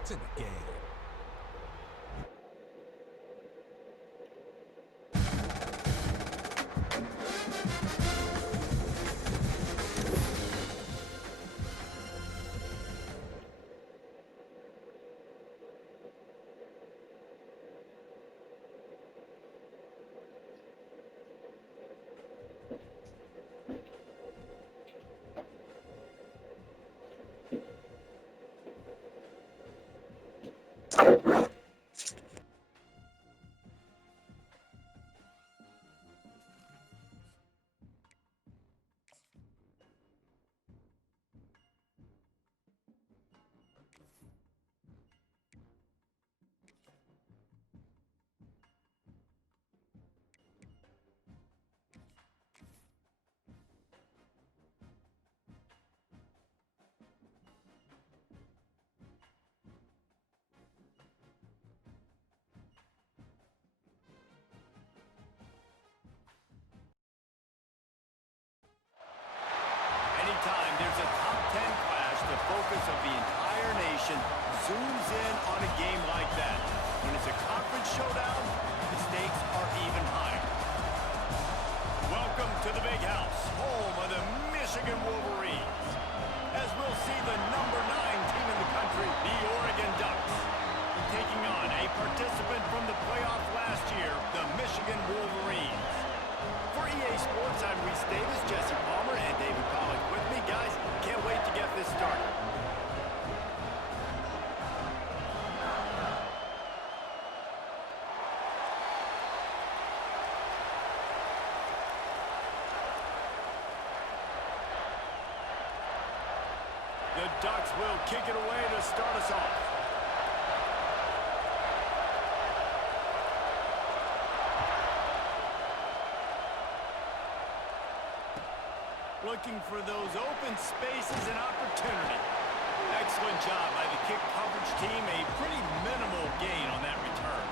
It's in the game. Anytime there's a top 10 clash, the focus of the entire nation zooms in on a game like that. When it's a conference showdown, the stakes are even higher. Welcome to the Big House, home of the Michigan Wolverines. As we'll see the number 9 team in the country, the Oregon Ducks, taking on a participant from the playoff last year, the Michigan Wolverines. For EA Sports, I'm Reese Davis, Jesse Palmer, and David Pollack with me. Guys, can't wait to get this started. The Ducks will kick it away to start us off. Looking for those open spaces and opportunity. Excellent job by the kick coverage team. A pretty minimal gain on that return.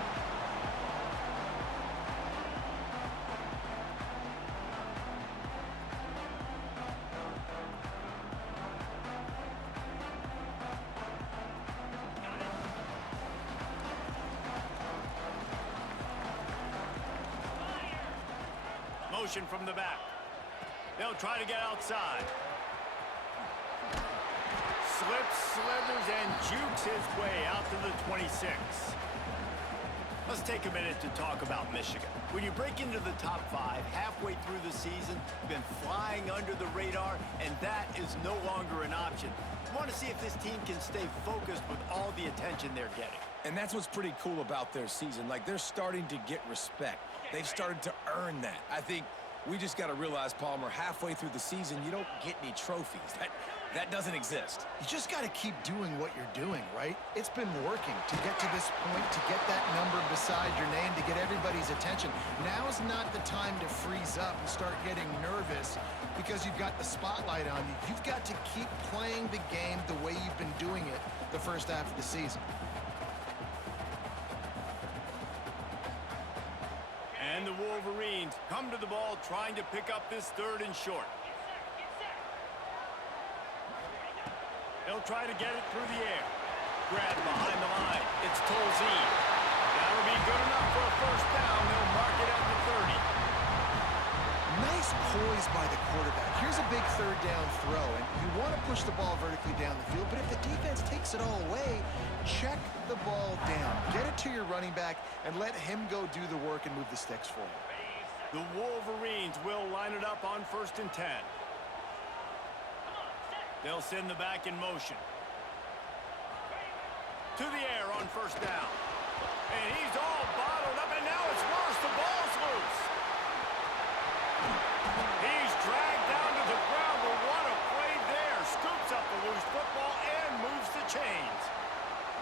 Motion from the back. They'll try to get outside. Slips, slithers, and jukes his way out to the 26. Let's take a minute to talk about Michigan. When you break into the top 5 halfway through the season, you've been flying under the radar, and that is no longer an option. You want to see if this team can stay focused with all the attention they're getting. And that's what's pretty cool about their season. Like, they're starting to get respect. They've started to earn that. I think we just got to realize, Palmer, halfway through the season, you don't get any trophies. That doesn't exist. You just got to keep doing what you're doing, right? It's been working to get to this point, to get that number beside your name, to get everybody's attention. Now's not the time to freeze up and start getting nervous because you've got the spotlight on you. You've got to keep playing the game the way you've been doing it the first half of the season. And the Wolverines come to the ball trying to pick up this 3rd and short. They'll try to get it through the air. Grab behind the line. It's Tolzien. That'll be good enough for a first down. They'll mark it at the 30. Nice poise by the quarterback. Here's a big 3rd down throw, and you want to push the ball vertically down the field, but if the defense takes it all away, check the ball down. Get it to your running back and let him go do the work and move the sticks for you. The Wolverines will line it up on 1st and 10. They'll send the back in motion. To the air on 1st down. And he's all bottled up, and now it's worse. The ball's loose. He's dragged down to the ground, but what a play there. Scoops up the loose football and moves the chains.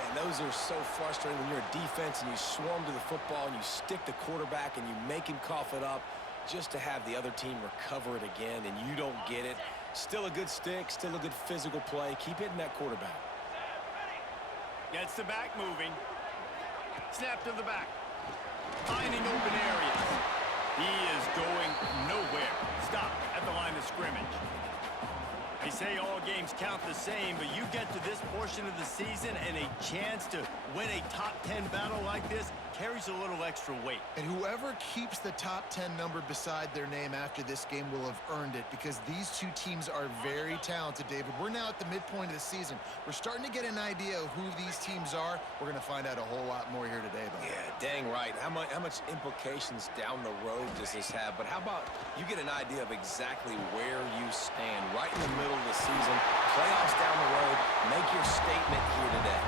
Man, those are so frustrating when you're a defense and you swarm to the football and you stick the quarterback and you make him cough it up just to have the other team recover it again, and you don't get it. Still a good stick, still a good physical play. Keep hitting that quarterback. Gets the back moving. Snap to the back. Finding open areas. He is going nowhere. Stop at the line of scrimmage. They say all games count the same, but you get to this portion of the season and a chance to win a top 10 battle like this carries a little extra weight. And whoever keeps the top 10 number beside their name after this game will have earned it, because these two teams are very talented, David. We're now at the midpoint of the season. We're starting to get an idea of who these teams are. We're going to find out a whole lot more here today, though. Yeah, dang right. How much implications down the road does this have? But how about you get an idea of exactly where you stand right in the middle of the season, playoffs down the road, make your statement here today.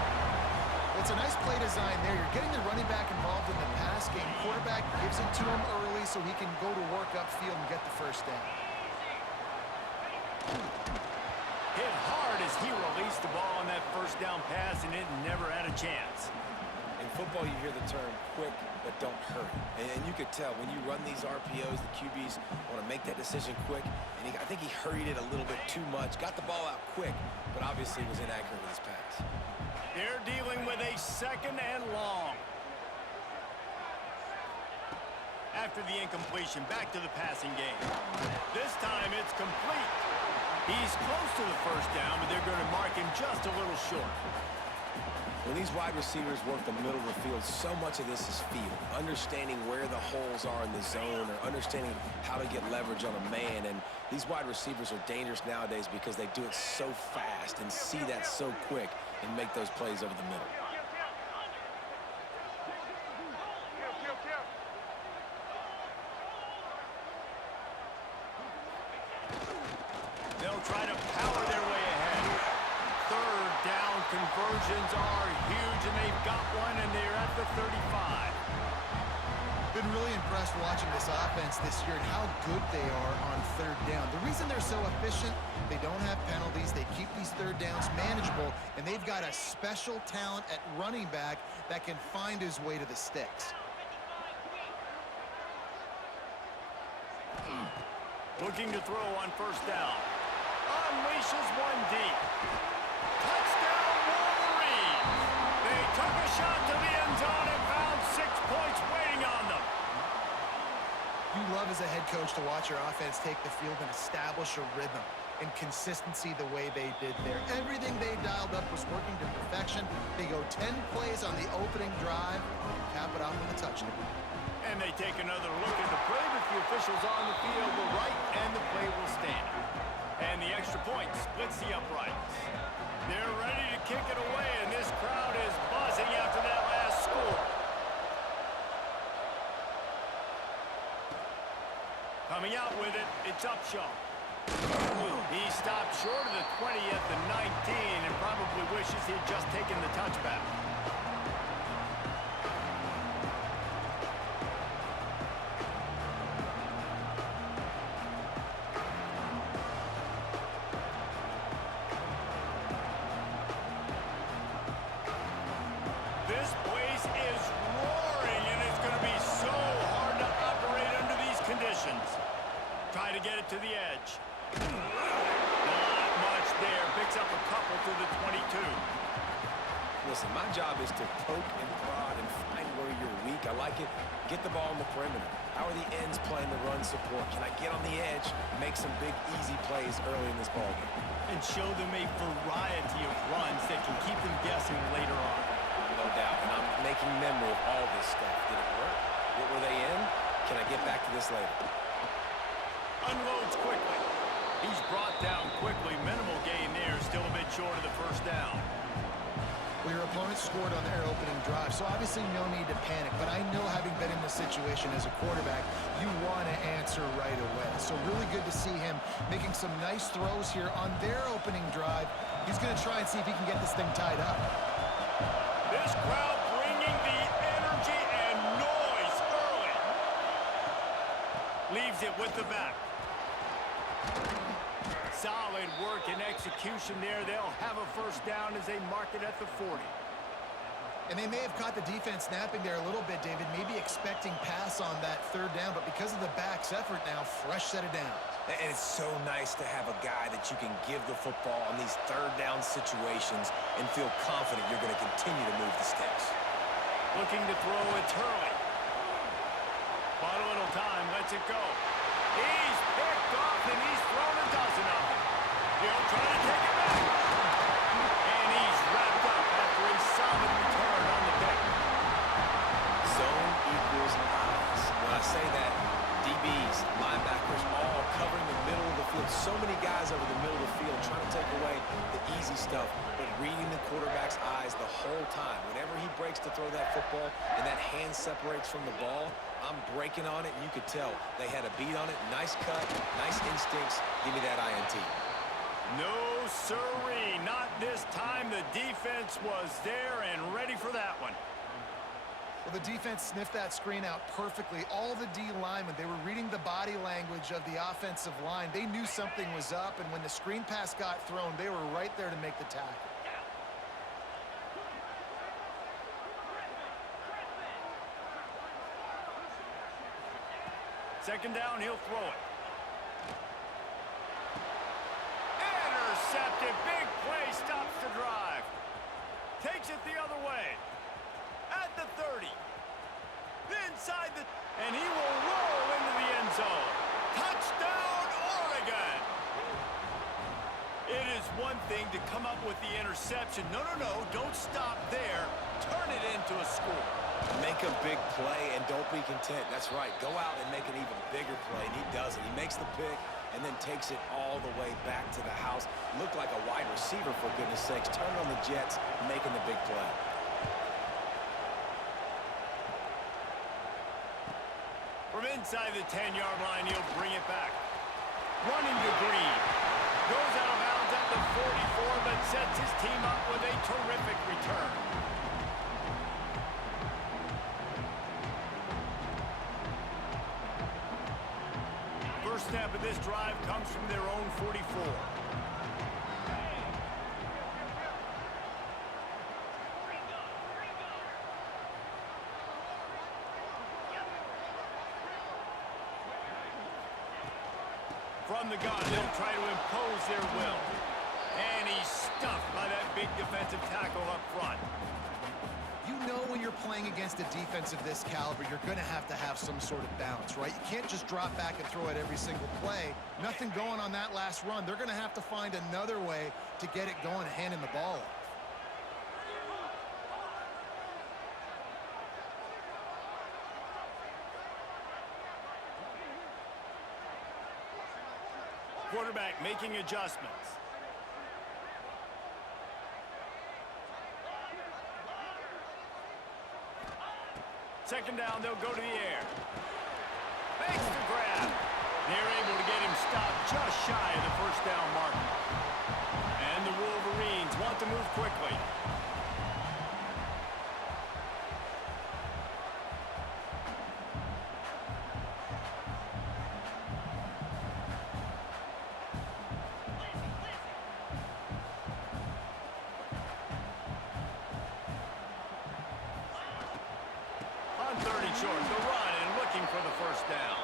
Well, it's a nice play design there. You're getting the running back involved in the pass game. Quarterback gives it to him early so he can go to work upfield and get the first down. Hit hard as he released the ball on that first down pass, and it never had a chance. In football, you hear the term quick, but don't hurry. And you could tell when you run these RPOs, the QBs want to make that decision quick. And I think he hurried it a little bit too much. Got the ball out quick, but obviously was inaccurate with his pass. They're dealing with a 2nd and long. After the incompletion, back to the passing game. This time it's complete. He's close to the first down, but they're going to mark him just a little short. When these wide receivers work the middle of the field, so much of this is feel. Understanding where the holes are in the zone, or understanding how to get leverage on a man. And these wide receivers are dangerous nowadays because they do it so fast and see that so quick and make those plays over the middle. They'll try to power their way ahead. 3rd down conversions are huge, and they've got one, and they're at the 35. Been really impressed watching this offense this year and how good they are on 3rd down. The reason they're so efficient, they don't have penalties, they keep these 3rd downs manageable, and they've got a special talent at running back that can find his way to the sticks. Looking to throw on 1st down. Unleashes one deep. Touchdown Wolverines! They took a shot to the end zone and found 6 points waiting on them. You love as a head coach to watch your offense take the field and establish a rhythm and consistency the way they did there. Everything they dialed up was working to perfection. They go 10 plays on the opening drive and cap it off with a touchdown. And they take another look at the play, but the officials on the field were right, and the play will stand. And the extra point splits the uprights. They're ready to kick it away, and this crowd is buzzing after that last score. Coming out with it, it's Upshaw. He stopped short of the 20 at the 19 and probably wishes he'd just taken the touchback. This place is roaring, and it's going to be so hard to operate under these conditions. Try to get it to the edge. Not much there. Picks up a couple to the 22. Listen, my job is to poke and prod and find where you're weak. I like it. Get the ball on the perimeter. How are the ends playing the run support? Can I get on the edge, make some big, easy plays early in this ballgame? And show them a variety of runs that can keep them guessing later on. No doubt. And I'm making memory of all this stuff. Did it work? What were they in? Can I get back to this later? Unloads quickly. He's brought down quickly. Minimal gain there. Still a bit short of the 1st down. Well, your opponent scored on their opening drive, so obviously no need to panic. But I know, having been in this situation as a quarterback, you want to answer right away. So really good to see him making some nice throws here on their opening drive. He's going to try and see if he can get this thing tied up. This crowd bringing the energy and noise early. Leaves it with the back. Solid work and execution there. They'll have a 1st down as they mark it at the 40. And they may have caught the defense napping there a little bit, David, maybe expecting pass on that 3rd down, but because of the back's effort now, fresh set of downs. And it's so nice to have a guy that you can give the football on these 3rd down situations and feel confident you're going to continue to move the sticks. Looking to throw, it's Hurley. Bought a little time, lets it go. He's picked off, and he's thrown a dozen of them. He'll try So many guys over the middle of the field trying to take away the easy stuff, but reading the quarterback's eyes the whole time. Whenever he breaks to throw that football and that hand separates from the ball, I'm breaking on it, and you could tell they had a beat on it. Nice cut, nice instincts. Give me that INT. No, sirree. Not this time. The defense was there and ready for that one. Well, the defense sniffed that screen out perfectly. All the D linemen, they were reading the body language of the offensive line. They knew something was up, and when the screen pass got thrown, they were right there to make the tackle. Second down, he'll throw it. Intercepted. Big play, stops the drive. Takes it the other way. At the 30. Inside the... And he will roll into the end zone. Touchdown, Oregon! It is one thing to come up with the interception. No, don't stop there. Turn it into a score. Make a big play and don't be content. That's right. Go out and make an even bigger play, and he does it. He makes the pick and then takes it all the way back to the house. Looked like a wide receiver, for goodness sakes. Turn on the Jets, making the big play. From inside the 10-yard line, he'll bring it back. Running to Green. Goes out of bounds at the 44, but sets his team up with a terrific return. First snap of this drive comes from their own 44. From the gun, they'll try to impose their will. And he's stuffed by that big defensive tackle up front. You know when you're playing against a defense of this caliber, you're going to have some sort of balance, right? You can't just drop back and throw it every single play. Nothing going on that last run. They're going to have to find another way to get it going and handing the ball off. Quarterback making adjustments. Second down, they'll go to the air. Makes the grab. They're able to get him stopped just shy of the first down marker. And the Wolverines want to move quickly. Short, the run, and looking for the first down.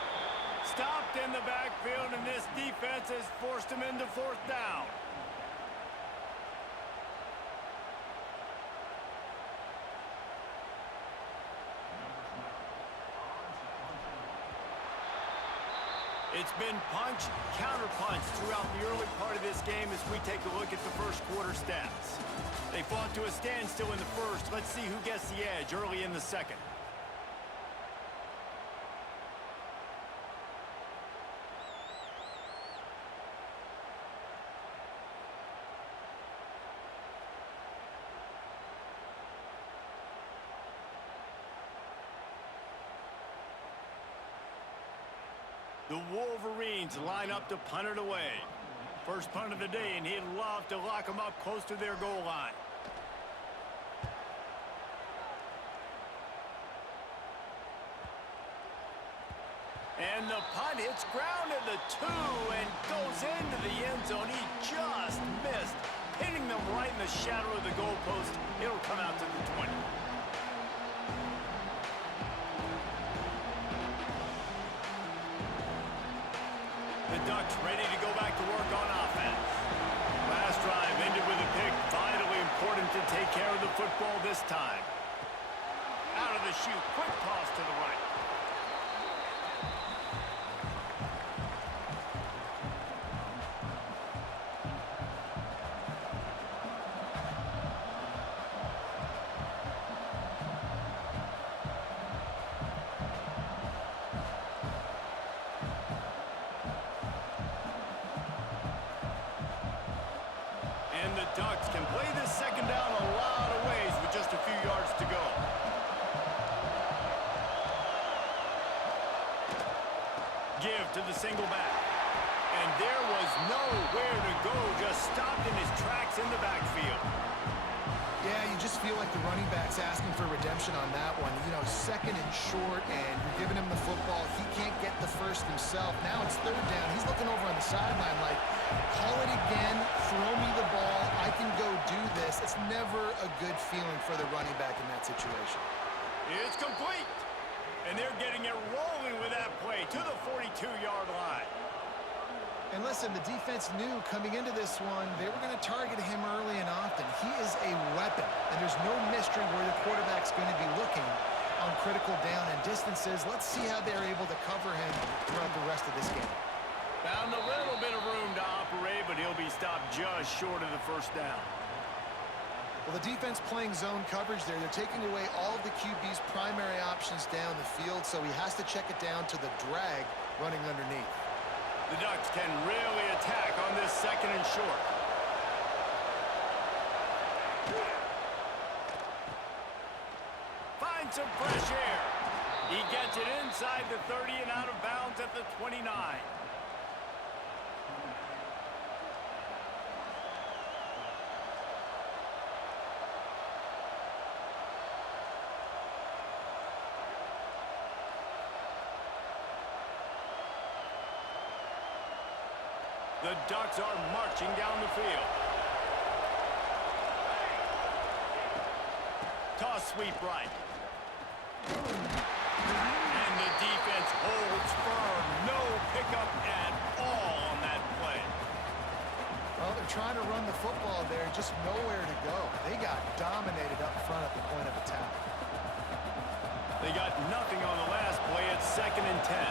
Stopped in the backfield, and this defense has forced him into fourth down. It's been punch, counter-punch throughout the early part of this game as we take a look at the first quarter stats. They fought to a standstill in the first. Let's see who gets the edge early in the second. The Wolverines line up to punt it away. First punt of the day, and he'd love to lock them up close to their goal line. And the punt hits ground at the 2 and goes into the end zone. He just missed, hitting them right in the shadow of the goalpost. It'll come out to the 20. The Ducks ready to go back to work on offense. Last drive ended with a pick. Vitally important to take care of the football this time. Out of the chute, quick toss to the right. Ducks can play this second down a lot of ways with just a few yards to go. Give to the single back. And there was nowhere to go, just stopped in his tracks in the backfield. Yeah, you just feel like the running back's asking for redemption on that one. You know, second and short, and you're giving him the football. He can't get the first himself. Now it's third down. He's looking over on the sideline like, call it again, throw me the ball, I can go do this. It's never a good feeling for the running back in that situation. It's complete. And they're getting it rolling with that play to the 42-yard line. And listen, the defense knew coming into this one, they were going to target him early and often. He is a weapon, and there's no mystery where the quarterback's going to be looking on critical down and distances. Let's see how they're able to cover him throughout the rest of this game. Found a little bit of room to operate, but he'll be stopped just short of the first down. Well, the defense playing zone coverage there. They're taking away all of the QB's primary options down the field, so he has to check it down to the drag running underneath. The Ducks can really attack on this second and short. Find some fresh air. He gets it inside the 30 and out of bounds at the 29. The Ducks are marching down the field. Toss sweep right. And the defense holds firm. No pickup at all on that play. Well, they're trying to run the football there, just nowhere to go. They got dominated up front at the point of attack. They got nothing on the last play. It's 2nd and 10.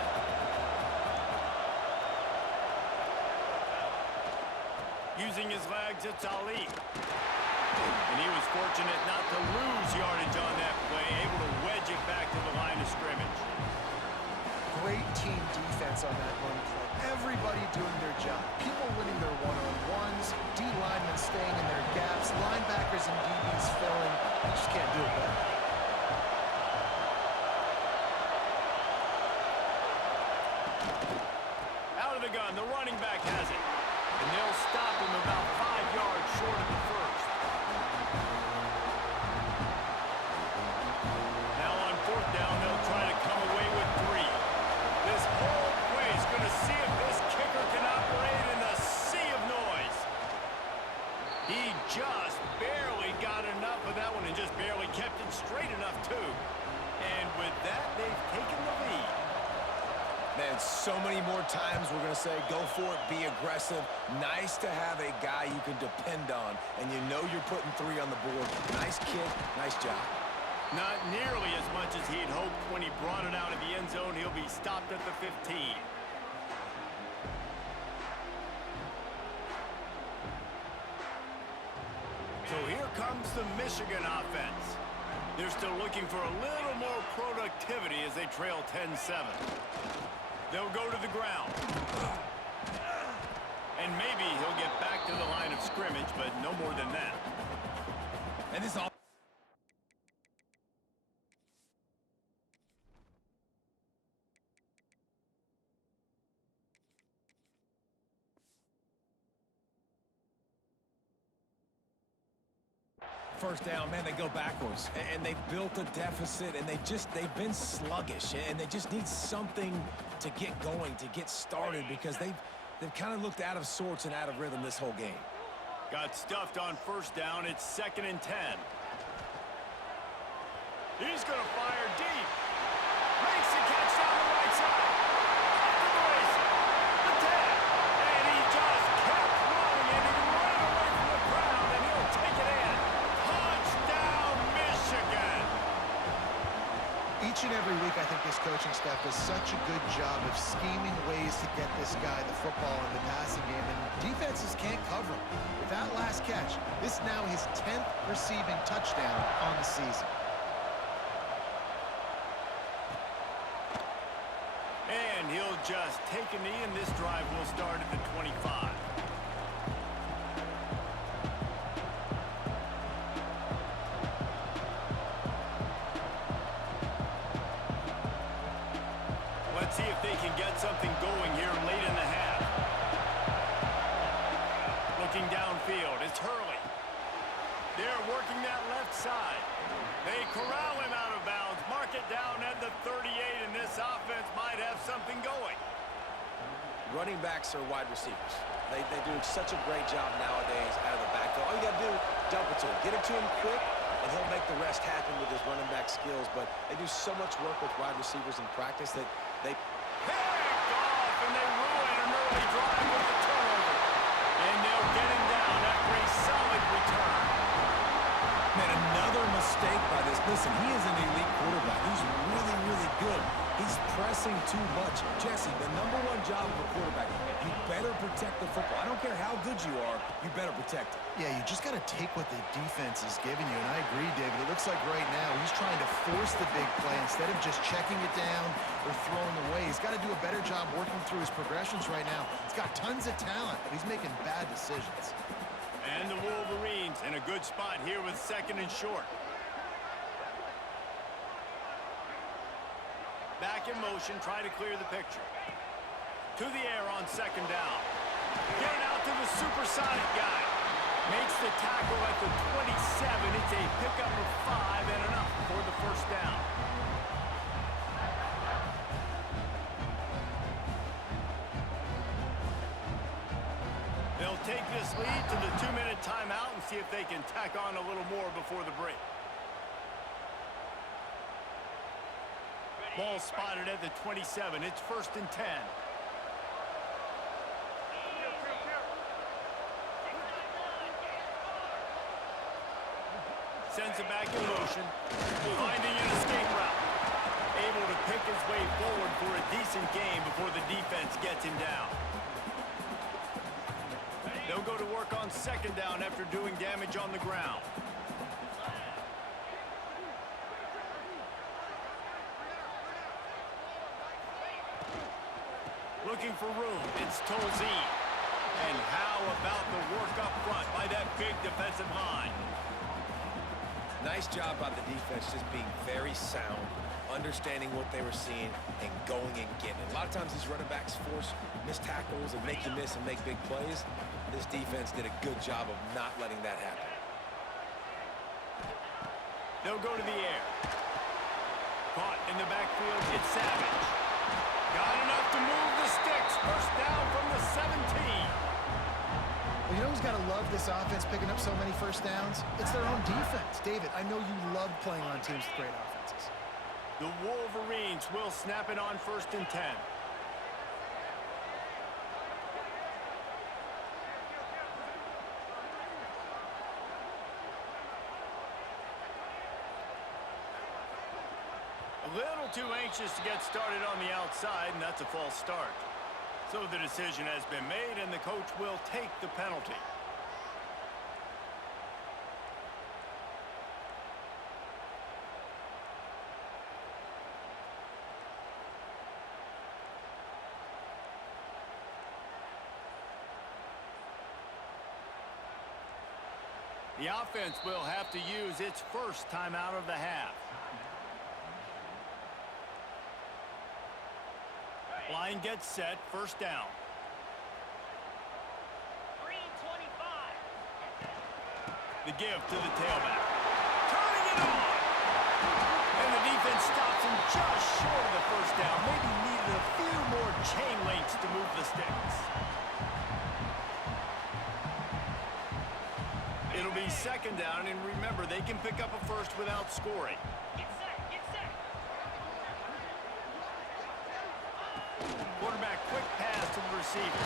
Using his legs, it's Ali. And he was fortunate not to lose yardage on that play, able to wedge it back to the line of scrimmage. Great team defense on that run play. Everybody doing their job. People winning their one-on-ones, D-linemen staying in their gaps, linebackers and DBs filling. You just can't do it better. Out of the gun, the running back has it. And they'll stop him about 5 yards short of the first. Now on 4th down, they'll try to come away with 3. This whole play is going to see if this kicker can operate in the sea of noise. He just barely got enough of that one and just barely kept it straight enough, too. And with that, they've taken the lead. Man, so many more times we're going to say, go for it, be aggressive. Nice to have a guy you can depend on, and you know you're putting 3 on the board. Nice kick, nice job. Not nearly as much as he'd hoped when he brought it out of the end zone. He'll be stopped at the 15. So here comes the Michigan offense. They're still looking for a little more productivity as they trail 10-7. They'll go to the ground. And maybe he'll get back to the line of scrimmage, but no more than that. And this all. First down, man, they go backwards, and they've built a deficit, and they've been sluggish, and they just need something to get going, to get started, because they've kind of looked out of sorts and out of rhythm this whole game. Got stuffed on 1st down. It's 2nd and 10. He's going to fire deep. Makes the catch down the right side. Off to the races. The 10. And he just kept running, and he ran away from the crowd, and he'll take it in. Touchdown, Michigan. Each and every week, I think this coaching staff does such a good job of scheming ways to get this guy the football in the passing game, and defenses can't cover him. With that last catch, this now his 10th receiving touchdown on the season. And he'll just take a knee, and this drive will start at the 25. working that left side. They corral him out of bounds. Mark it down at the 38, and this offense might have something going. Running backs are wide receivers. They do such a great job nowadays out of the backfield. All you got to do, dump it to him. Get it to him quick, and he'll make the rest happen with his running back skills. But they do so much work with wide receivers in practice that they... Picked off, and they ruin an early drive with a turnover. And they'll get him down after a solid return. Man, another mistake by this. Listen, he is an elite quarterback. He's really, really good. He's pressing too much. Jesse, the #1 job of a quarterback, you better protect the football. I don't care how good you are, you better protect it. Yeah, you just got to take what the defense is giving you. And I agree, David. It looks like right now he's trying to force the big play instead of just checking it down or throwing away. He's got to do a better job working through his progressions right now. He's got tons of talent, but he's making bad decisions. And the Wolverines in a good spot here with 2nd and short. Back in motion, try to clear the picture. To the air on 2nd down. Get it out to the supersonic guy. Makes the tackle at the 27. It's a pickup of 5 and enough for the 1st down. They'll take this lead to the 2-minute timeout and see if they can tack on a little more before the break. Ball spotted at the 27. It's 1st and 10. Sends it back in motion. Finding an escape route. Able to pick his way forward for a decent game before the defense gets him down. They'll go to work on 2nd down after doing damage on the ground. Looking for room. It's Tolzien. And how about the work up front by that big defensive line? Nice job by the defense, just being very sound, understanding what they were seeing, and going and getting it. A lot of times these running backs force missed tackles and make you miss and make big plays. This defense did a good job of not letting that happen. They'll go to the air. Caught in the backfield, it's Savage. Got enough to move the sticks. 1st down from the 17. Well, you know who's got to love this offense picking up so many 1st downs? It's their own defense. David, I know you love playing on teams with great offenses. The Wolverines will snap it on 1st and 10. A little too anxious to get started on the outside, and that's a false start. So the decision has been made, and the coach will take the penalty. The offense will have to use its 1st timeout of the half. Line gets set, 1st down. The give to the tailback. Turning it on! And the defense stops him just short of the 1st down. Maybe needed a few more chain links to move the sticks. It'll be 2nd down, and remember, they can pick up a 1st without scoring. Quarterback, quick pass to the receiver.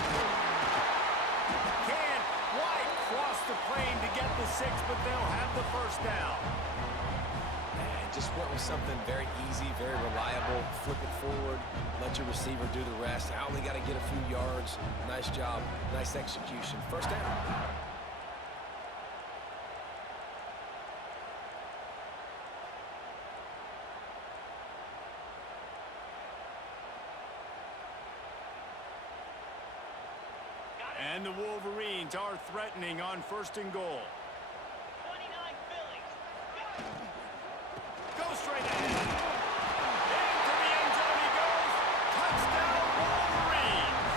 Can't quite cross the plane to get the 6, but they'll have the 1st down. And just went with something very easy, very reliable. Flip it forward, let your receiver do the rest. I only got to get a few yards. Nice job, nice execution. 1st down. And the Wolverines are threatening on 1st and goal. 29 Phillies. Go straight ahead. Into the end zone he goes. Touchdown, Wolverines.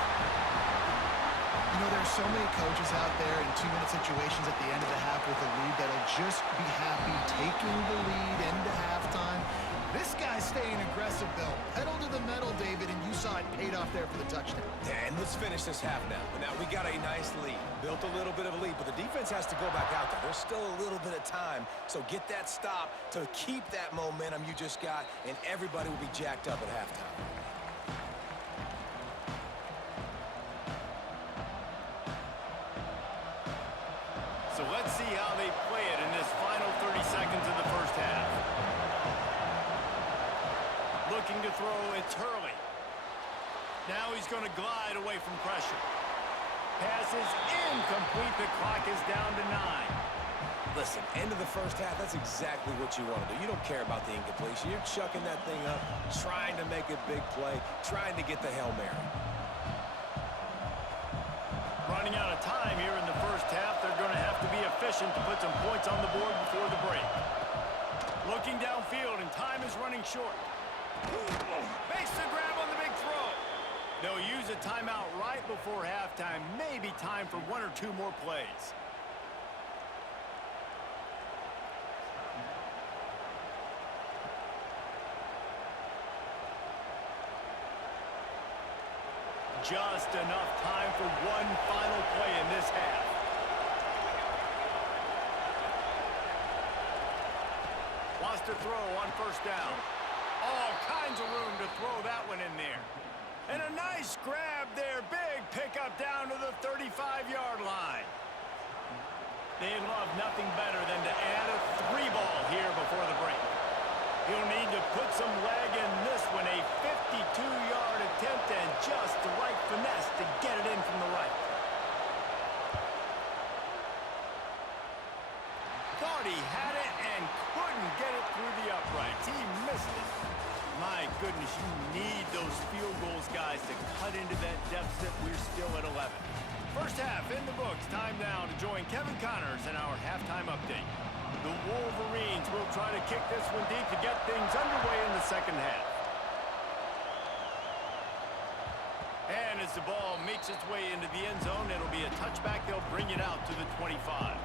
You know, there's so many coaches out there in 2-minute situations at the end of the half with a lead that'll just be happy taking the lead into halftime. This guy's staying aggressive, though. Pedal to the metal, David, and you saw it paid off there for the touchdown. And let's finish this half now. But now we got a nice lead. Built a little bit of a lead, but the defense has to go back out there. There's still a little bit of time. So get that stop to keep that momentum you just got, and everybody will be jacked up at halftime. So let's see how they play it in this final 30 seconds of the first half. Looking to throw, it's Hurley. Now he's going to glide away from pressure. Pass is incomplete. The clock is down to 9. Listen, end of the first half, that's exactly what you want to do. You don't care about the incompletion. You're chucking that thing up, trying to make a big play, trying to get the Hail Mary. Running out of time here in the first half. They're going to have to be efficient to put some points on the board before the break. Looking downfield, and time is running short. Makes the grab on the big throw. They'll use a timeout right before halftime. Maybe time for 1 or 2 more plays. Just enough time for one final play in this half. Lost a throw on first down. All kinds of room to throw that one in there. And a nice grab there. Big pickup down to the 35-yard line. They'd love nothing better than to add a 3-ball here before the break. He'll need to put some leg in this one. A 52-yard attempt and just the right finesse to get it in from the right. Thought he had it and couldn't get it through the uprights. He missed it. My goodness, you need those field goals, guys, to cut into that deficit. We're still at 11. First half in the books. Time now to join Kevin Connors in our halftime update. The Wolverines will try to kick this one deep to get things underway in the second half. And as the ball makes its way into the end zone, it'll be a touchback. They'll bring it out to the 25.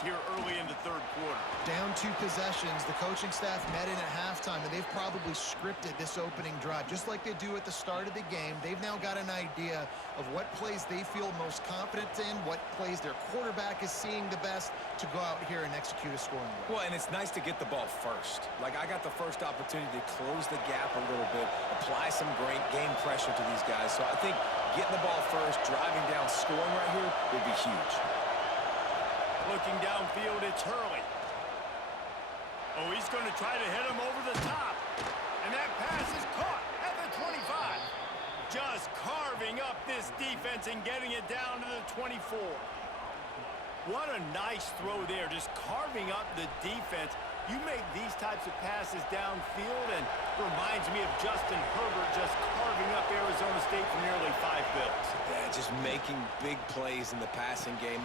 Here early in the third quarter. Down 2 possessions, the coaching staff met in at halftime, and they've probably scripted this opening drive. Just like they do at the start of the game, they've now got an idea of what plays they feel most confident in, what plays their quarterback is seeing the best to go out here and execute a scoring drive. Well, and it's nice to get the ball first. Like, I got the first opportunity to close the gap a little bit, apply some great game pressure to these guys. So I think getting the ball first, driving down, scoring right here would be huge. Looking downfield, it's Hurley. Oh, he's going to try to hit him over the top. And that pass is caught at the 25. Just carving up this defense and getting it down to the 24. What a nice throw there, just carving up the defense. You make these types of passes downfield, and reminds me of Justin Herbert just carving up Arizona State for nearly 5 bills. Yeah, just making big plays in the passing game.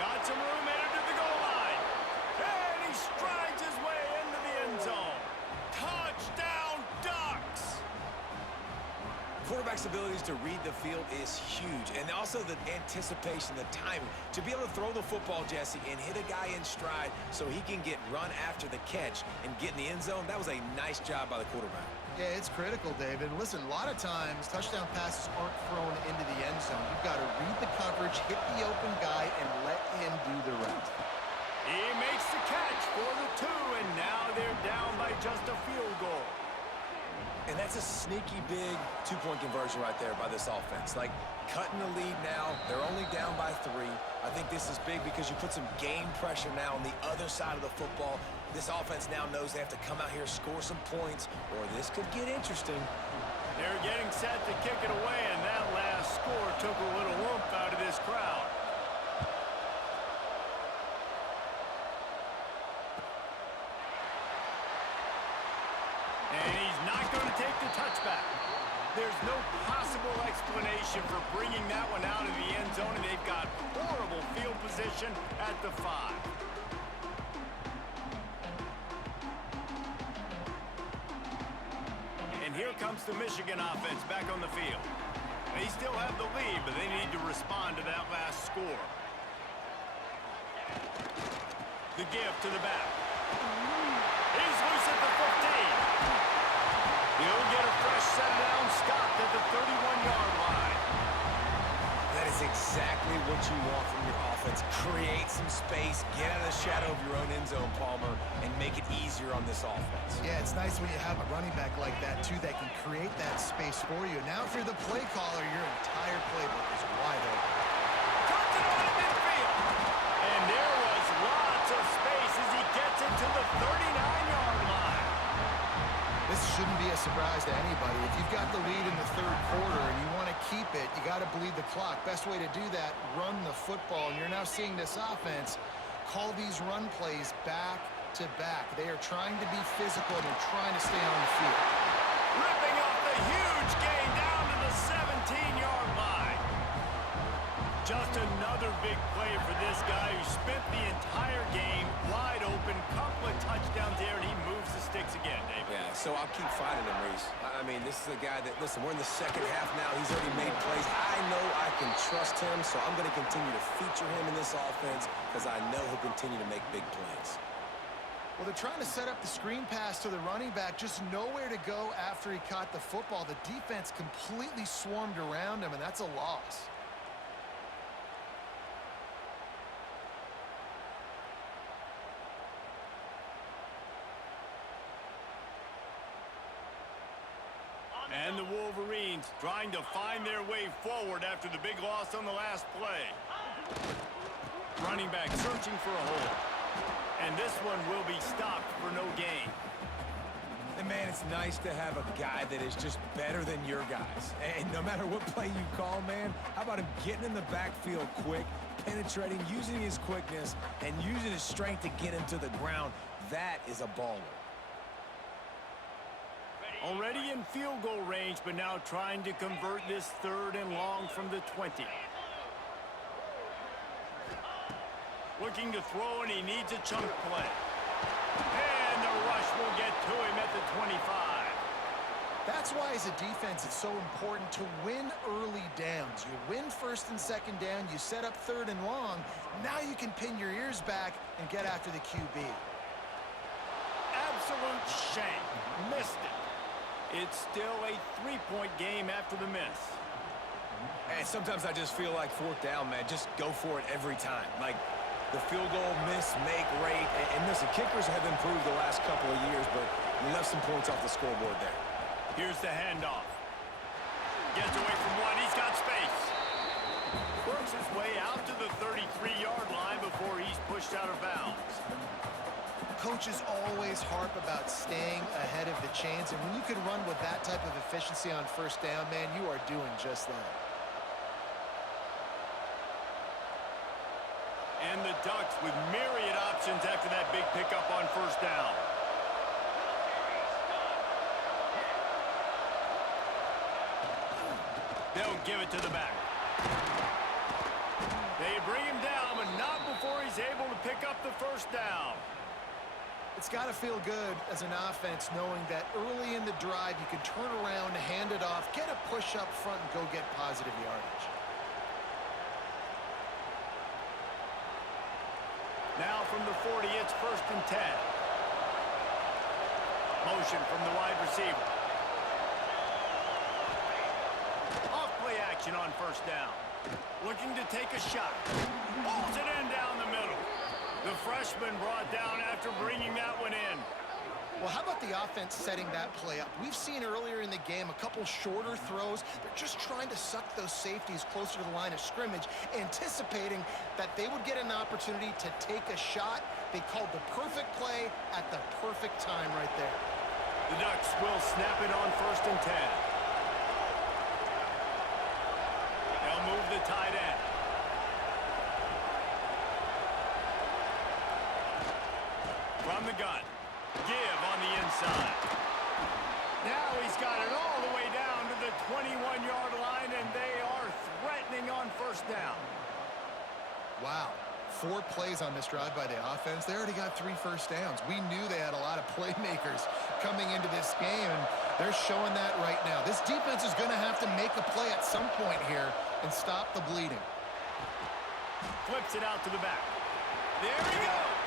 Got some room headed to the goal line. And he strides his way into the end zone. Touchdown, Ducks! Quarterback's abilities to read the field is huge. And also the anticipation, the timing. To be able to throw the football, Jesse, and hit a guy in stride so he can get run after the catch and get in the end zone, that was a nice job by the quarterback. Yeah, it's critical, David. Listen, a lot of times touchdown passes aren't thrown into the end zone. You've got to read the coverage, hit the open guy, and let him do the rest. He makes the catch for the 2, and now they're down by just a field goal. And that's a sneaky big 2-point conversion right there by this offense. Like, cutting the lead now. They're only down by 3. I think this is big because you put some game pressure now on the other side of the football. This offense now knows they have to come out here, score some points, or this could get interesting. They're getting set to kick it away, and that last score took a little oomph out of this crowd. And he's not going to take the touchback. There's no possible explanation for bringing that one out of the end zone, and they've got horrible field position at the 5. And here comes the Michigan offense back on the field. They still have the lead, but they need to respond to that last score. The give to the back. He's loose at the 15. He'll get a fresh set down, stopped at the 31-yard line. That is exactly what you want from your offense. Create some space, get out of the shadow of your own end zone, Palmer, and make it easier on this offense. Yeah, it's nice when you have a running back like that, too, that can create that space for you. Now, if you're the play caller, your entire playbook is wide open. Cuts it on in midfield. And there was lots of space as he gets it to the 39-yard line. This shouldn't be a surprise to anybody. If you've got the lead in the third quarter and you want to keep it, you got to bleed the clock. Best way to do that, run the football. And you're now seeing this offense call these run plays back to back. They are trying to be physical and they're trying to stay on the field. Ripping off the huge gain down to the 17-yard line. Just another big play for this guy who spent the entire game wide open. Couple of touchdowns there, and he moves the sticks again, David. Yeah, so I'll keep finding him, Reese. I mean, this is a guy that, listen, we're in the second half now. He's already made plays. I know I can trust him, so I'm going to continue to feature him in this offense because I know he'll continue to make big plays. Well, they're trying to set up the screen pass to the running back, just nowhere to go after he caught the football. The defense completely swarmed around him, and that's a loss. And the Wolverines trying to find their way forward after the big loss on the last play. Running back searching for a hole. And this one will be stopped for no gain. And, man, it's nice to have a guy that is just better than your guys. And no matter what play you call, man, how about him getting in the backfield quick, penetrating, using his quickness, and using his strength to get him to the ground? That is a baller. Already in field goal range, but now trying to convert this 3rd and long from the 20. Looking to throw, and he needs a chunk play. And the rush will get to him at the 25. That's why, as a defense, it's so important to win early downs. You win 1st and 2nd down, you set up 3rd and long. Now you can pin your ears back and get after the QB. Absolute shame. Missed it. It's still a 3-point game after the miss. And sometimes I just feel like 4th down, man, just go for it every time. Like the field goal miss, make rate. And listen, kickers have improved the last couple of years, but we left some points off the scoreboard there. Here's the handoff. Gets away from one. He's got space. Works his way out to the 33-yard line before he's pushed out of bounds. Coaches always harp about staying ahead of the chains, and when you can run with that type of efficiency on 1st down, man, you are doing just that. And the Ducks with myriad options after that big pickup on 1st down. They'll give it to the back. They bring him down, but not before he's able to pick up the 1st down. It's got to feel good as an offense knowing that early in the drive you can turn around, hand it off, get a push up front, and go get positive yardage. Now from the 40, it's 1st and 10. Motion from the wide receiver. Off play action on 1st down. Looking to take a shot. Pulls it in down the middle. The freshman brought down after bringing that one in. Well, how about the offense setting that play up? We've seen earlier in the game a couple shorter throws. They're just trying to suck those safeties closer to the line of scrimmage, anticipating that they would get an opportunity to take a shot. They called the perfect play at the perfect time right there. The Ducks will snap it on 1st and 10. They'll move the tight end. From the gun. Give on the inside. 21-yard line, and they are threatening on first down. Wow. 4 plays on this drive by the offense. They already got 3 first downs. We knew they had a lot of playmakers coming into this game, and they're showing that right now. This defense is going to have to make a play at some point here and stop the bleeding. Flips it out to the back. There he goes.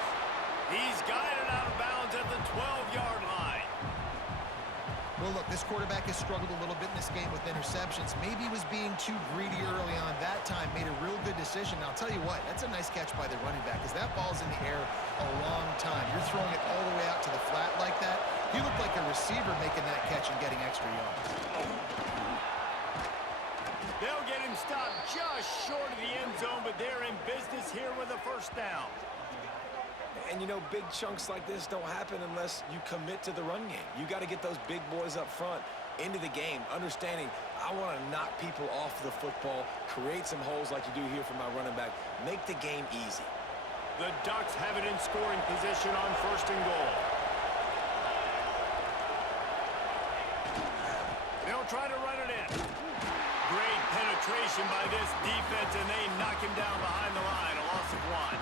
He's guided out of bounds at the 12-yard line. Well, look, this quarterback has struggled a little bit in this game with interceptions. Maybe he was being too greedy early on. That time made a real good decision. Now, I'll tell you what, that's a nice catch by the running back because that ball's in the air a long time. You're throwing it all the way out to the flat like that. He looked like a receiver making that catch and getting extra yards. They'll get him stopped just short of the end zone, but they're in business here with a first down. And, you know, big chunks like this don't happen unless you commit to the run game. You got to get those big boys up front into the game, understanding I want to knock people off the football, create some holes like you do here for my running back, make the game easy. The Ducks have it in scoring position on first and goal. They'll try to run it in. Great penetration by this defense, and they knock him down behind the line, a loss of 1.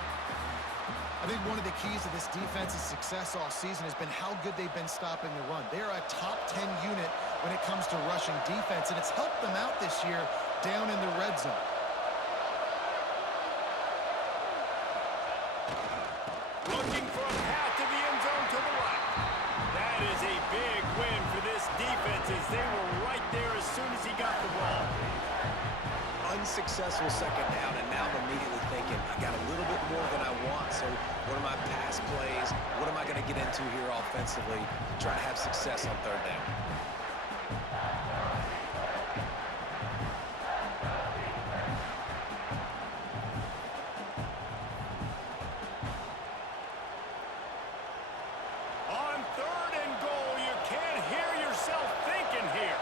I think one of the keys to this defense's success all season has been how good they've been stopping the run. They are a top 10 unit when it comes to rushing defense, and it's helped them out this year down in the red zone. Looking for a path to the end zone to the right. That is a big win for this defense as they were right there as soon as he got the ball. Unsuccessful second down, and now I'm immediately thinking, I got a little bit more than I want, so what are my pass plays? What am I going to get into here offensively to try to have success on third down? On third and goal, you can't hear yourself thinking here.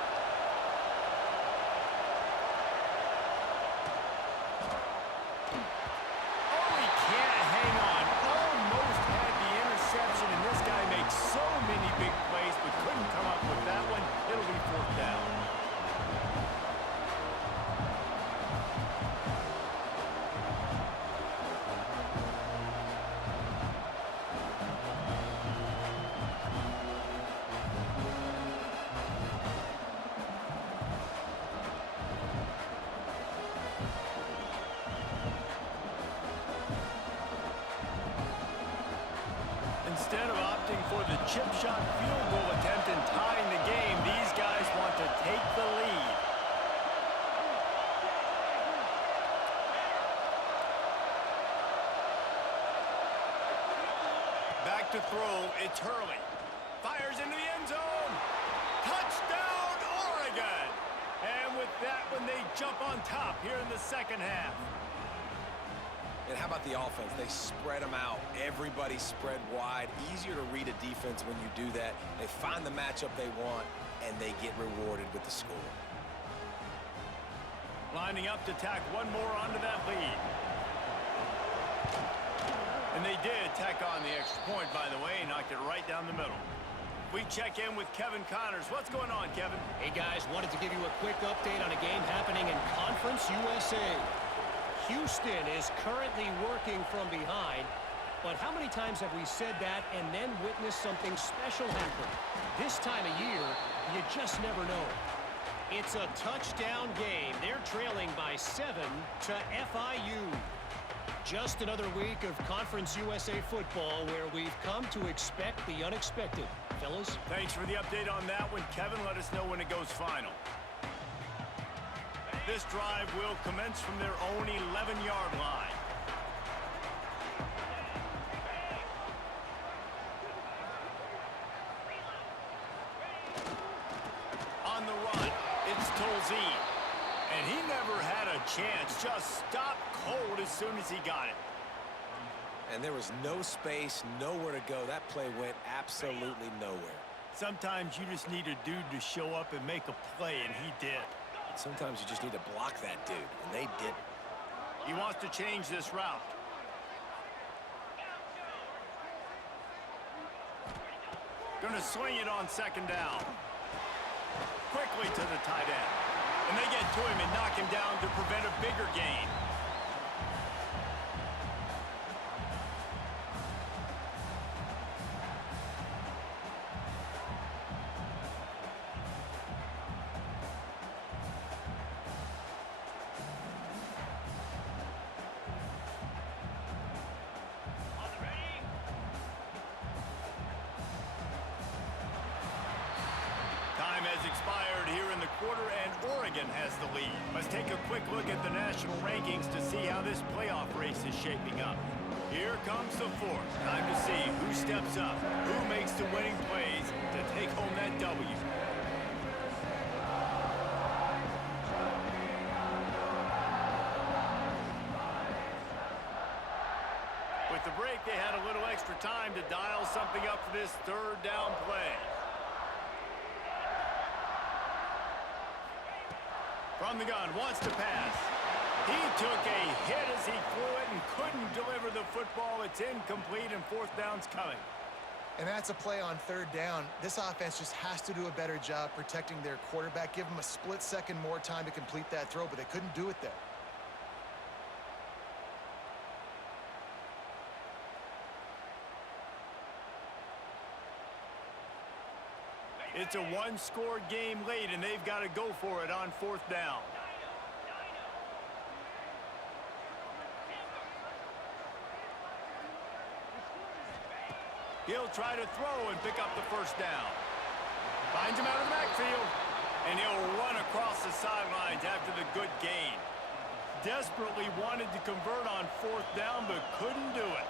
Oh, he can't hang on. Almost had the interception, and this guy makes so many big plays, but couldn't come up with that one. It'll be fourth down. Instead of opting for the chip shot field goal attempt and tying the game, these guys want to take the lead. Back to throw, it's Hurley. Fires into the end zone. Touchdown, Oregon! And with that one, they jump on top here in the second half. And how about the offense? They spread them out. Everybody spread wide. Easier to read a defense when you do that. They find the matchup they want, and they get rewarded with the score. Lining up to tack one more onto that lead. And they did tack on the extra point, by the way, knocked it right down the middle. We check in with Kevin Connors. What's going on, Kevin? Hey, guys, wanted to give you a quick update on a game happening in Conference USA. Houston is currently working from behind, but how many times have we said that and then witnessed something special happen? This time of year, you just never know. It's a touchdown game. They're trailing by 7 to FIU. Just another week of Conference USA football where we've come to expect the unexpected. Fellas? Thanks for the update on that one, Kevin. Let us know when it goes final. This drive will commence from their own 11-yard line. On the run, it's Tolzien. And he never had a chance. Just stopped cold as soon as he got it. And there was no space, nowhere to go. That play went absolutely nowhere. Sometimes you just need a dude to show up and make a play, and he did. Sometimes you just need to block that dude, and they didn't. He wants to change this route. Gonna swing it on second down. Quickly to the tight end. And they get to him and knock him down to prevent a bigger gain. Time has expired here in the quarter, and Oregon has the lead. Let's take a quick look at the national rankings to see how this playoff race is shaping up. Here comes the fourth. Time to see who steps up, who makes the winning plays to take home that W. With the break, they had a little extra time to dial something up for this third down play. From the gun, wants to pass. He took a hit as he threw it and couldn't deliver the football. It's incomplete, and fourth down's coming. And that's a play on third down. This offense just has to do a better job protecting their quarterback. Give them a split second more time to complete that throw, but they couldn't do it there. It's a one-score game late, and they've got to go for it on fourth down. He'll try to throw and pick up the first down. Finds him out of the backfield, and he'll run across the sidelines after the good gain. Desperately wanted to convert on fourth down, but couldn't do it.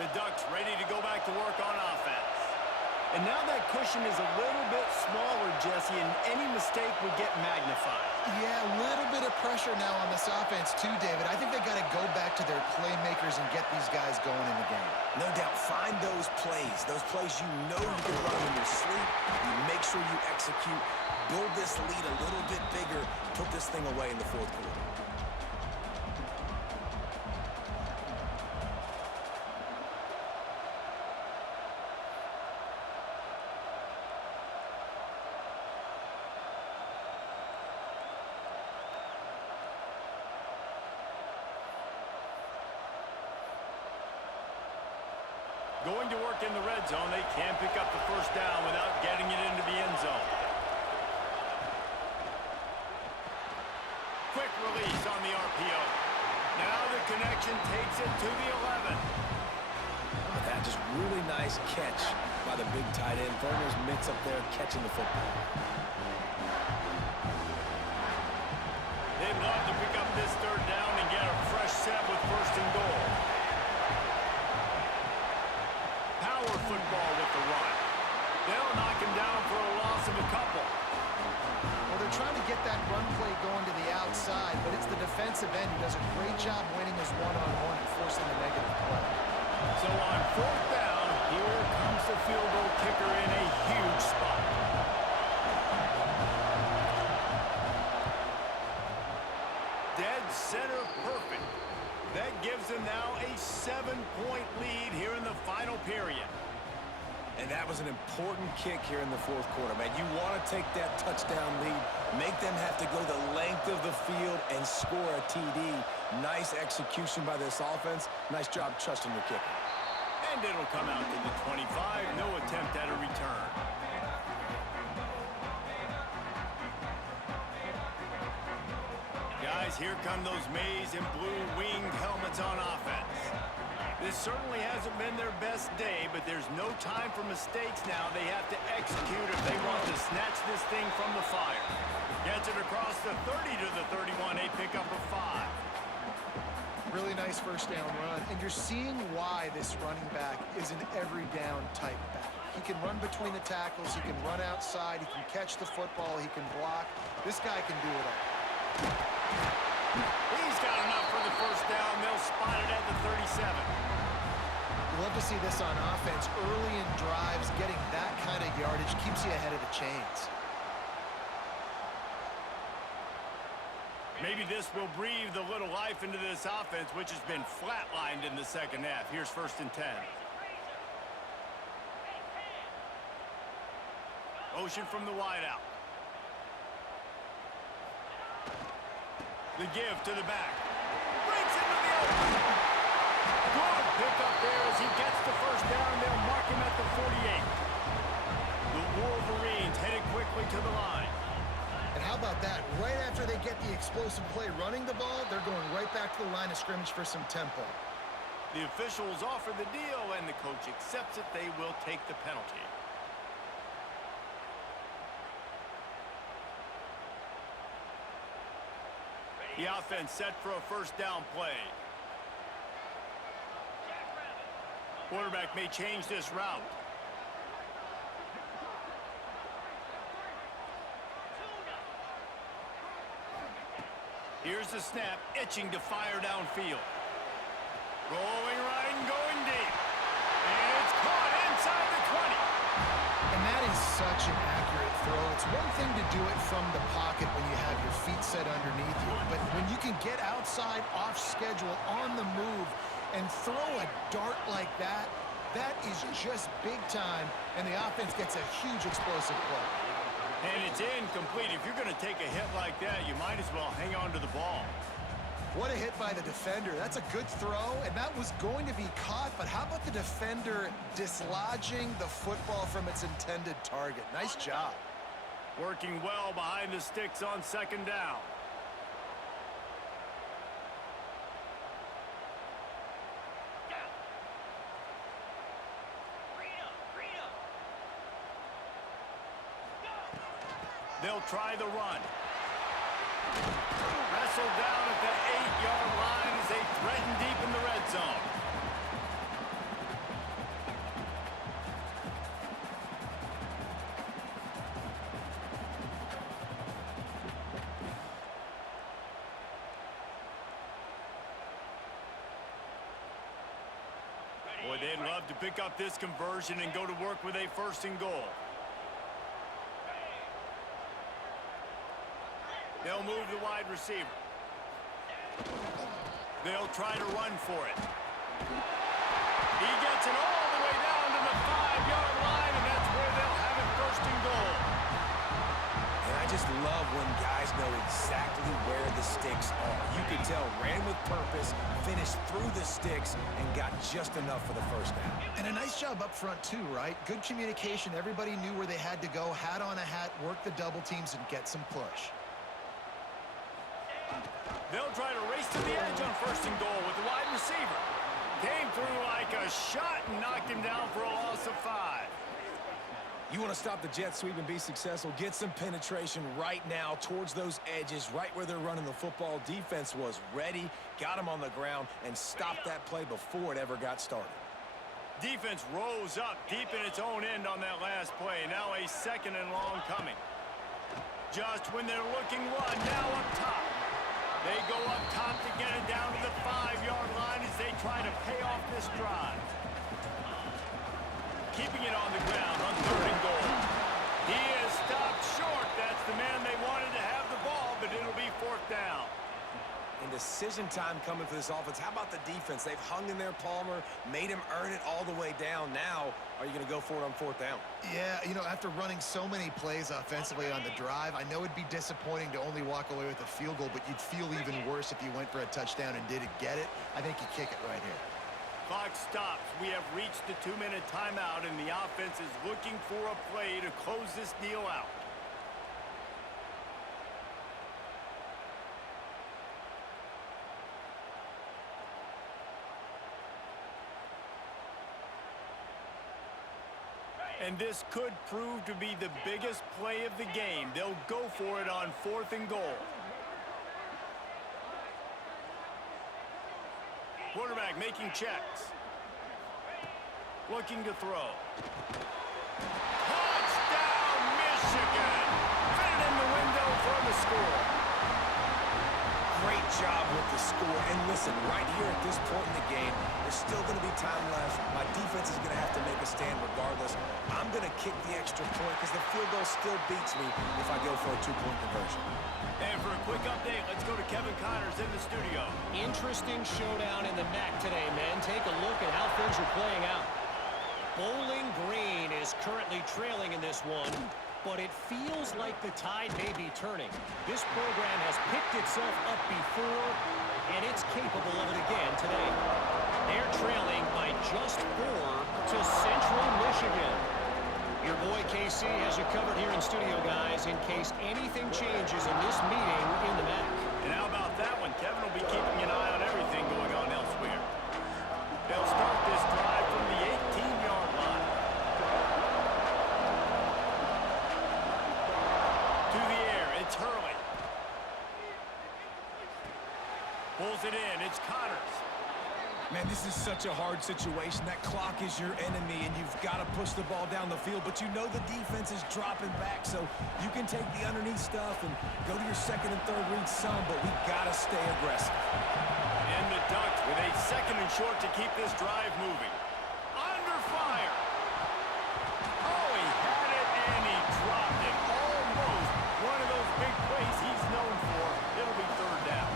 The Ducks ready to go back to work on offense. And now that cushion is a little bit smaller, Jesse, and any mistake would get magnified. Yeah, a little bit of pressure now on this offense too, David. I think they got to go back to their playmakers and get these guys going in the game. No doubt, find those plays you know you can run in your sleep. You make sure you execute, build this lead a little bit bigger, put this thing away in the fourth quarter. Going to work in the red zone, they can't pick up the first down without getting it into the end zone. Quick release on the RPO. Now the connection takes it to the 11. Oh, that just really nice catch by the big tight end. Throwing those mitts up there, catching the football. They'd love to pick up this third down and get a fresh set with first and goal. Power football with the run. They'll knock him down for a loss of a couple. Well, they're trying to get that run play going to the outside, but it's the defensive end who does a great job winning his one-on-one and forcing the negative play. So on fourth down, here comes the field goal kicker in a huge spot. Dead center perfect. That gives them now a 7-point lead here in the final period. And that was an important kick here in the fourth quarter, man. You want to take that touchdown lead, make them have to go the length of the field and score a TD. Nice execution by this offense. Nice job trusting your kicker. And it'll come out to the 25. No attempt at a return. Guys, here come those maize and blue winged helmets on offense. This certainly hasn't been their best day, but there's no time for mistakes now. They have to execute if they want to snatch this thing from the fire. Gets it across the 30 to the 31, a pickup of 5. Really nice first down run, and you're seeing why this running back is an every down type back. He can run between the tackles, he can run outside, he can catch the football, he can block. This guy can do it all. He's got enough for the first down. They'll spot it at the 37. You love to see this on offense. Early in drives, getting that kind of yardage keeps you ahead of the chains. Maybe this will breathe a little life into this offense, which has been flatlined in the second half. Here's 1st and 10. Motion from the wideout. The give to the back. Breaks into the open. Good pickup there as he gets the first down. They'll mark him at the 48. The Wolverines headed quickly to the line. And how about that? Right after they get the explosive play running the ball, they're going right back to the line of scrimmage for some tempo. The officials offer the deal, and the coach accepts it. They will take the penalty. The offense set for a first down play. Quarterback may change this route. Here's the snap, itching to fire downfield. Rolling right and going deep. And it's caught inside the 20. And that is such an accurate throw. It's one thing to do it from the pocket when you have your feet set underneath you, but when you can get outside, off schedule, on the move, and throw a dart like that, that is just big time, and the offense gets a huge explosive play. And it's incomplete. If you're going to take a hit like that, you might as well hang on to the ball. What a hit by the defender. That's a good throw, and that was going to be caught, but how about the defender dislodging the football from its intended target? Nice job. Working well behind the sticks on 2nd down. They'll try the run. Wrestled down at the 8-yard line as they threaten deep in the red zone. Boy, they'd love to pick up this conversion and go to work with a 1st and goal. They'll move the wide receiver. They'll try to run for it. He gets it all the way down to the 5-yard line, and that's where they'll have it 1st and goal. And I just love when guys know exactly where the sticks are. You could tell, ran with purpose, finished through the sticks, and got just enough for the first down. And a nice job up front, too, right? Good communication. Everybody knew where they had to go, hat on a hat, work the double teams, and get some push. They'll try to race to the edge on 1st and goal with the wide receiver. Came through like a shot and knocked him down for a loss of 5. You want to stop the jet sweep and be successful, get some penetration right now towards those edges, right where they're running the football. Defense was ready, got him on the ground, and stopped that play before it ever got started. Defense rose up deep in its own end on that last play. Now a 2nd and long coming. Just when they're looking one, now up top. They go up top to get it down to the 5-yard line as they try to pay off this drive. Keeping it on the ground on 3rd and goal. He is stopped short. That's the man they wanted to have the ball, but it'll be 4th down. And decision time coming for this offense. How about the defense? They've hung in there, Palmer, made him earn it all the way down. Now, are you going to go for it on 4th down? Yeah, you know, after running so many plays offensively on the drive, I know it'd be disappointing to only walk away with a field goal, but you'd feel even worse if you went for a touchdown and didn't get it. I think you kick it right here. Clock stops. We have reached the 2-minute timeout, and the offense is looking for a play to close this deal out. And this could prove to be the biggest play of the game. They'll go for it on 4th and goal. Quarterback making checks. Looking to throw. Touchdown, Michigan! Fit it in the window for the score. Great job with the score. And listen, right here at this point in the game, there's still going to be time left. My defense is going to have to make a stand regardless. I'm going to kick the extra point because the field goal still beats me if I go for a 2-point conversion. And for a quick update, let's go to Kevin Connors in the studio. Interesting showdown in the MAC today, men. Take a look at how things are playing out. Bowling Green is currently trailing in this one, but it feels like the tide may be turning. This program has picked itself up before, and it's capable of it again today. They're trailing by just 4 to Central Michigan. Your boy KC has you covered here in studio, guys, in case anything changes in this meeting in the MAC. And how about that one? Kevin will be keeping an eye on everything going on elsewhere. They'll start this drive from the 18-yard line. To the air, it's Hurley. Pulls it in, it's Connors. Man, this is such a hard situation. That clock is your enemy, and you've got to push the ball down the field. But you know the defense is dropping back, so you can take the underneath stuff and go to your second and third read some, but we got to stay aggressive. And the Ducks with a second and short to keep this drive moving. Under fire. Oh, he had it, and he dropped it. Almost one of those big plays he's known for. It'll be third down.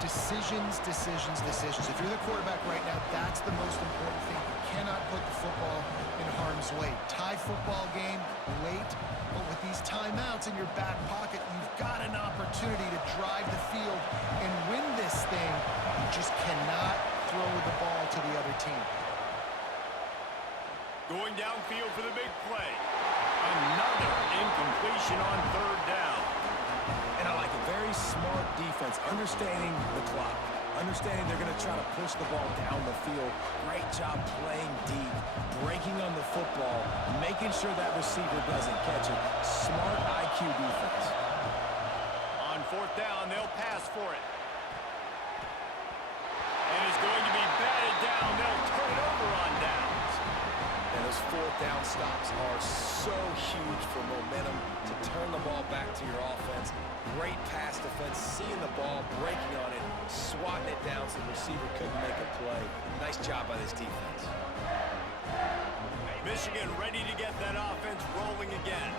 Decisions, decisions, decisions. If you're the quarterback right now, that's the most important thing. You cannot put the football in harm's way. Tie football game late, but with these timeouts in your back pocket, you've got an opportunity to drive the field and win this thing. You just cannot throw the ball to the other team. Going downfield for the big play. Another incompletion on third down. And I like a very smart defense, understanding the clock, understanding they're going to try to push the ball down the field. Great job playing deep, breaking on the football, making sure that receiver doesn't catch it. Smart IQ defense. On fourth down, they'll pass for it. And it's going to be batted down. They'll turn it over on downs. And those fourth down stops are so huge for momentum to turn the ball back to your offense. Great pass defense, seeing the ball, breaking on it, swatting it down so the receiver couldn't make a play. Nice job by this defense. Michigan ready to get that offense rolling again.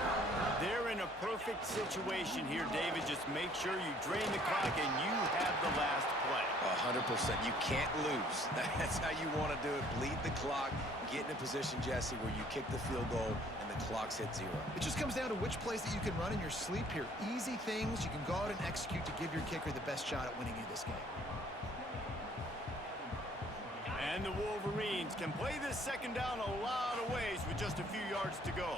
They're in a perfect situation here, David. Just make sure you drain the clock and you have the last play. 100%. You can't lose. That's how you want to do it. Bleed the clock, get in a position, Jesse, where you kick the field goal and the clock's hit 0. It just comes down to which plays that you can run in your sleep here. Easy things you can go out and execute to give your kicker the best shot at winning you this game. And the Wolverines can play this second down a lot of ways with just a few yards to go.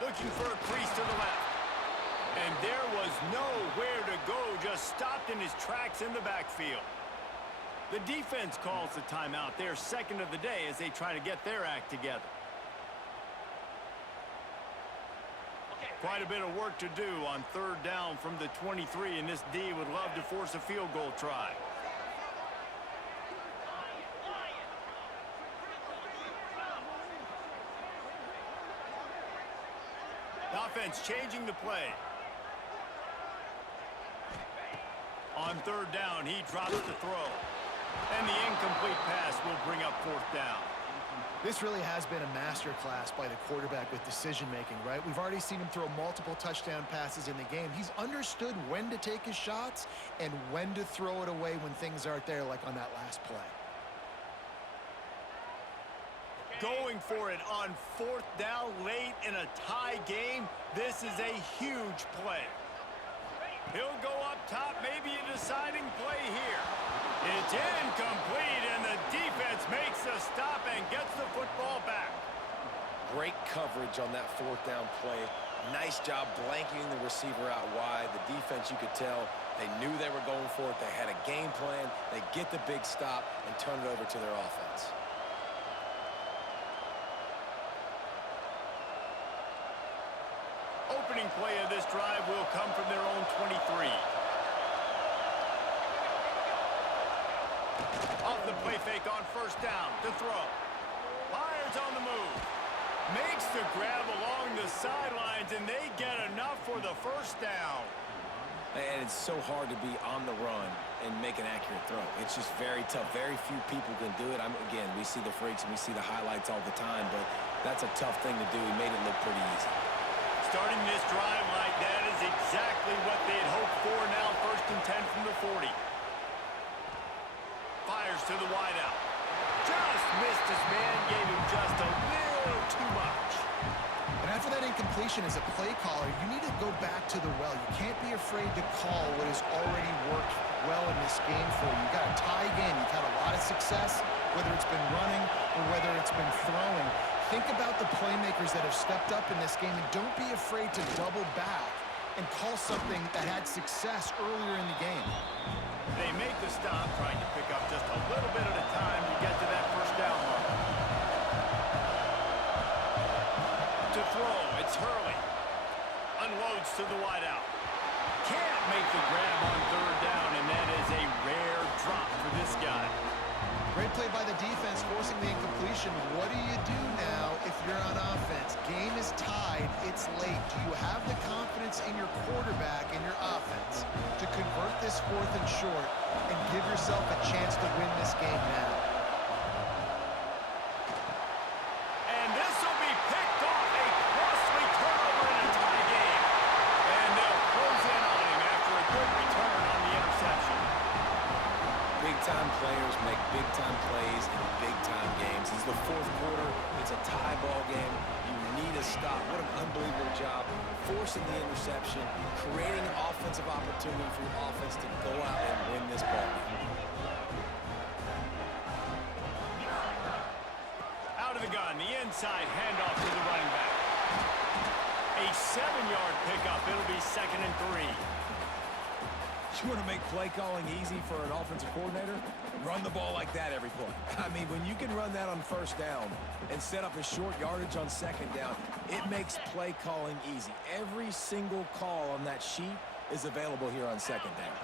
Looking for a crease to the left. And there was nowhere to go, just stopped in his tracks in the backfield. The defense calls the timeout, their second of the day, as they try to get their act together. Quite a bit of work to do on third down from the 23, and this D would love to force a field goal try. The offense changing the play. On third down, he drops the throw. And the incomplete pass will bring up fourth down. This really has been a masterclass by the quarterback with decision-making, right? We've already seen him throw multiple touchdown passes in the game. He's understood when to take his shots and when to throw it away when things aren't there, like on that last play. Going for it on fourth down late in a tie game. This is a huge play. He'll go up top, maybe a deciding play here. It's incomplete, and the defense makes a stop and gets the football back. Great coverage on that fourth down play. Nice job blanketing the receiver out wide. The defense, you could tell, they knew they were going for it. They had a game plan. They get the big stop and turn it over to their offense. Opening play of this drive will come from their own 23. Off the play fake on first down to throw. Fires on the move. Makes the grab along the sidelines, and they get enough for the first down. And it's so hard to be on the run and make an accurate throw. It's just very tough. Very few people can do it. Again, we see the freaks and we see the highlights all the time, but that's a tough thing to do. He made it look pretty easy. starting this drive like that is exactly what they had hoped for. Now 1st and 10 from the 40. Fires to the wideout. Just missed his man, gave him just a little too much. And after that incompletion, as a play caller, you need to go back to the well. You can't be afraid to call what has already worked well in this game for you. You've got to tie again. You've had a lot of success, whether it's been running or whether it's been throwing. Think about the playmakers that have stepped up in this game, and don't be afraid to double back and call something that had success earlier in the game. They make the stop, trying to pick up just a little bit at a time to get to that 1st down mark. To throw, it's Hurley. Unloads to the wideout. Can't make the grab on 3rd down, and that is a rare drop for this guy. Great play by the defense, forcing the incompletion. What do you do now if you're on offense? Game is tied. It's late. Do you have the confidence in your quarterback and your offense to convert this 4th and short and give yourself a chance to win this game now? And this will be picked off. A costly turnover in a tie game. And they'll close in on him after a good return on the interception. Big-time players make big-time plays in big-time games. This is the 4th quarter. It's a tie ball game. You need a stop. What an unbelievable job forcing the interception, creating an offensive opportunity for your offense to go out and win this ball game. Out of the gun, the inside handoff to the running back. A 7-yard pickup. It'll be 2nd and 3. You want to make play calling easy for an offensive coordinator? Run the ball like that every play. I mean, when you can run that on 1st down and set up a short yardage on 2nd down, it makes play calling easy. Every single call on that sheet is available here on 2nd down.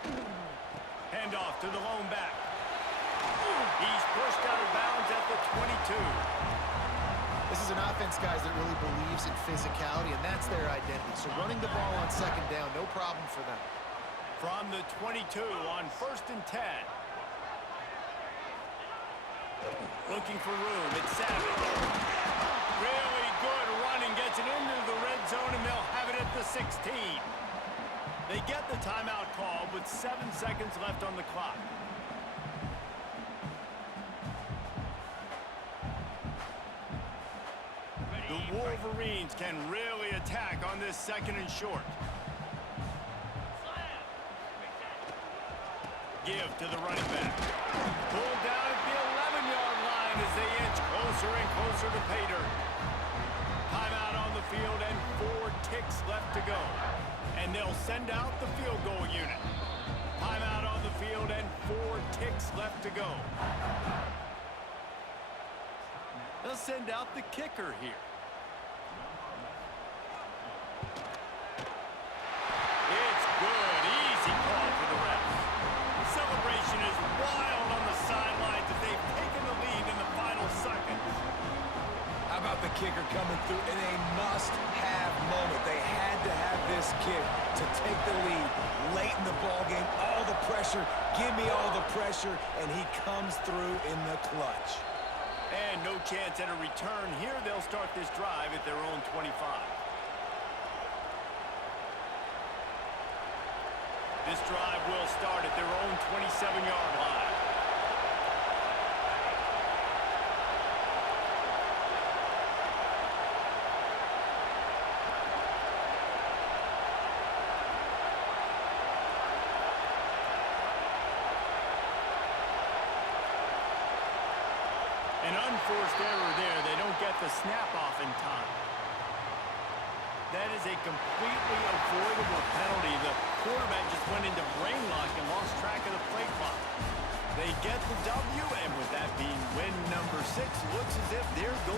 Handoff to the lone back. He's pushed out of bounds at the 22. This is an offense, guys, that really believes in physicality, and that's their identity. So running the ball on 2nd down, no problem for them. From the 22 on 1st and 10. Looking for room. It's Savage. Really good running. Gets it into the red zone, and they'll have it at the 16. They get the timeout call with 7 seconds left on the clock. The Wolverines can really attack on this 2nd and short. Give to the running back. Pulled down at the 11-yard line as they inch closer and closer to pay dirt. Timeout on the field and 4 ticks left to go. And they'll send out the field goal unit. Timeout on the field and 4 ticks left to go. They'll send out the kicker here. It's good. Easy call for the refs. Celebration is wild on the sidelines as they've taken the lead in the final seconds. How about the kicker coming through in a must-have moment? They had to have this kick to take the lead late in the ball game. All the pressure, give me all the pressure, and he comes through in the clutch. And no chance at a return here. They'll start this drive at their own 25. This drive will start at their own 27-yard line. An unforced error there. They don't get the snap off in time. That is a completely avoidable penalty. The quarterback just went into brain lock and lost track of the play clock. They get the W, and with that being win number 6, looks as if they're going